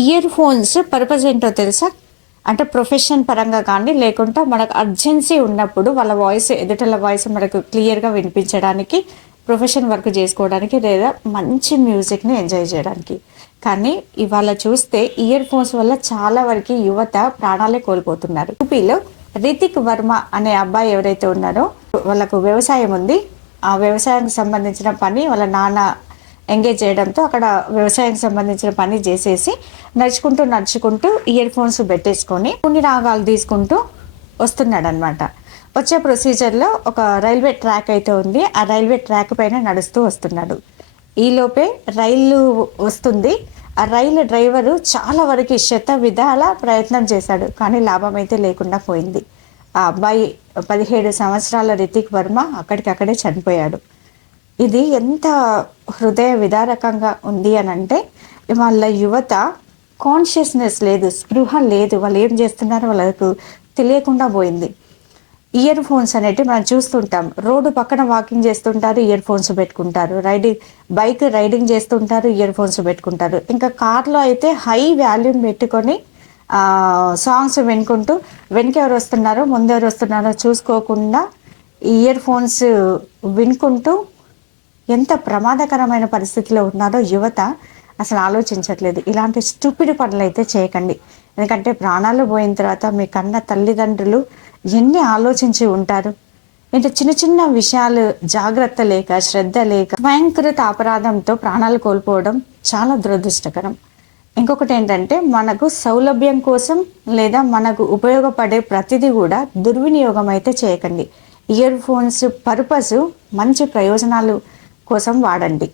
Ear phones purpose ఏంటో తెలుసా? అంటే ప్రొఫెషన్ పరంగా కానీ, లేకుంటే మనకు అర్జెన్సీ ఉన్నప్పుడు వాళ్ళ వాయిస్ ఎదుటల వాయిస్ మనకు క్లియర్‌గా వినిపించడానికి, ప్రొఫెషన్ వర్క్ జేసుకోవడానికి, లేదా మంచి మ్యూజిక్‌ని ఎంజాయ్ జేయడానికి. కానీ ఇవాళ చూస్తే ఇయర్ ఫోన్స్ వల్ల చాలా వరకి యువత ప్రాణాలే కోల్పోతున్నారు. యూపీలో రితిక్ వర్మ అనే అబ్బాయి ఎవరైతే ఉన్నారో వాళ్ళకు వ్యవసాయం ఉంది. ఆ వ్యవసాయానికి సంబంధించిన పని వాళ్ళ నాన్న ఎంగేజ్ చేయడంతో అక్కడ వ్యవసాయానికి సంబంధించిన పని చేసేసి నడుచుకుంటూ ఇయర్ ఫోన్స్ పెట్టేసుకొని కొన్ని రాగాలు తీసుకుంటూ వస్తున్నాడు అనమాట. వచ్చే ప్రొసీజర్లో ఒక రైల్వే ట్రాక్ అయితే ఉంది. ఆ రైల్వే ట్రాక్ పైన నడుస్తూ వస్తున్నాడు. ఈలోపే రైలు వస్తుంది. ఆ రైలు డ్రైవరు చాలా వరకు శత విధాల ప్రయత్నం చేశాడు, కానీ లాభం అయితే లేకుండా పోయింది. ఆ అబ్బాయి 17 సంవత్సరాల రితిక్ వర్మ అక్కడికక్కడే చనిపోయాడు. ఇది ఎంత హృదయ విదారకంగా ఉంది అనంటే, వాళ్ళ యువత కాన్షియస్నెస్ లేదు, స్పృహ లేదు. వాళ్ళు ఏం చేస్తున్నారో వాళ్ళకు తెలియకుండా పోయింది. ఇయర్ ఫోన్స్ అనేటివి మనం చూస్తుంటాం. రోడ్డు పక్కన వాకింగ్ చేస్తుంటారు, ఇయర్ ఫోన్స్ పెట్టుకుంటారు. బైక్ రైడింగ్ చేస్తుంటారు, ఇయర్ ఫోన్స్ పెట్టుకుంటారు. ఇంకా కార్లో అయితే హై వాల్యూమ్ పెట్టుకొని సాంగ్స్ వినుకుంటూ వెనకెవరు వస్తున్నారో ముందెవరు వస్తున్నారో చూసుకోకుండా ఇయర్ ఫోన్స్ వినుకుంటూ ఎంత ప్రమాదకరమైన పరిస్థితిలో ఉన్నారో యువత అసలు ఆలోచించట్లేదు. ఇలాంటి స్టూపిడ్ పనులు అయితే చేయకండి. ఎందుకంటే ప్రాణాలు పోయిన తర్వాత మీ కన్న తల్లిదండ్రులు ఎన్ని ఆలోచించి ఉంటారు. అంటే చిన్న చిన్న విషయాలు జాగ్రత్త లేక, శ్రద్ధ లేక, భయంకృత అపరాధంతో ప్రాణాలు కోల్పోవడం చాలా దురదృష్టకరం. ఇంకొకటి ఏంటంటే, మనకు సౌలభ్యం కోసం లేదా మనకు ఉపయోగపడే ప్రతిదీ కూడా దుర్వినియోగం అయితే చేయకండి. ఇయర్ ఫోన్స్ పర్పస్ మంచి ప్రయోజనాలు కోసం వాడండి.